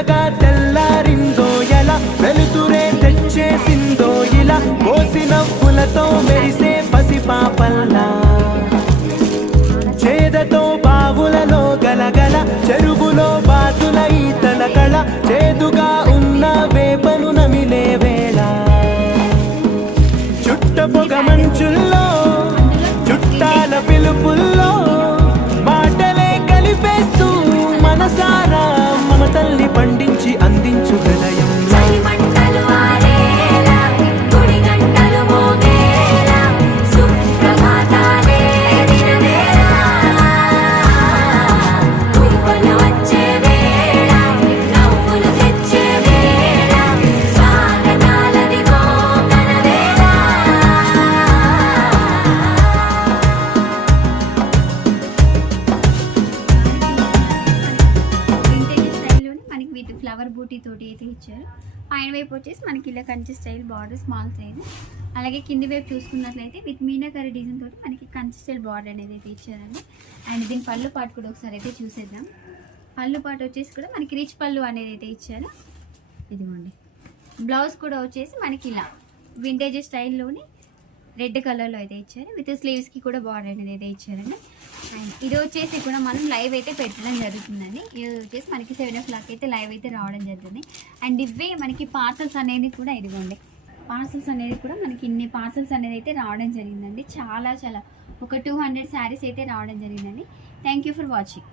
తెల్లగా తెల్లారిందో ఎలా వెలుతురే తెచ్చేసిందో ఇలా పోసి నవ్వులతో మెరిసే పసిపాపల్లా చేదతో బావులలో గలగల చెరువులో బాతుల ఈతల కళ చేదుగా ఉన్న వేపను నమిలే వేళ చుట్ట పొగ మంచుల్లో చుట్టాల పిలుపుల్లో మాటలే కలిపేస్తూ మనసారా మమతల్ని పండించి అందించు హృదయం ఫ్లవర్ బూటీ తోటి అయితే ఇచ్చారు. పైన వైపు వచ్చేసి మనకి ఇలా Kanchi style border small size, అలాగే కింది వైపు చూసుకున్నట్లయితే విత్ మీనాకరీ డిజైన్ తోటి మనకి కంచి స్టైల్ బార్డర్ అనేది అయితే ఇచ్చారండి. అండ్ దీని పళ్ళు పాటు కూడా ఒకసారి అయితే చూసేద్దాం. పళ్ళు పాటు వచ్చేసి కూడా మనకి రిచ్ పళ్ళు అనేది అయితే ఇచ్చారు. ఇదిగోండి బ్లౌజ్ కూడా వచ్చేసి మనకి ఇలా వింటేజ్ స్టైల్లోని రెడ్ కలర్లో అయితే ఇచ్చారు. విత్ స్లీవ్స్కి కూడా బార్డర్ అనేది అయితే ఇచ్చారండి. అండ్ ఇది వచ్చేసి కూడా మనం లైవ్ అయితే పెట్టడం జరుగుతుందండి. ఇది వచ్చేసి మనకి 7 o'clock అయితే లైవ్ అయితే రావడం జరుగుతుంది. అండ్ ఇవే మనకి పార్సల్స్ అనేది కూడా ఇదిగోండి పార్సల్స్ అనేది కూడా మనకి ఇన్ని పార్సల్స్ అనేది అయితే రావడం జరిగిందండి. చాలా ఒక 200 శారీస్ అయితే రావడం జరిగిందండి. Thank you for watching.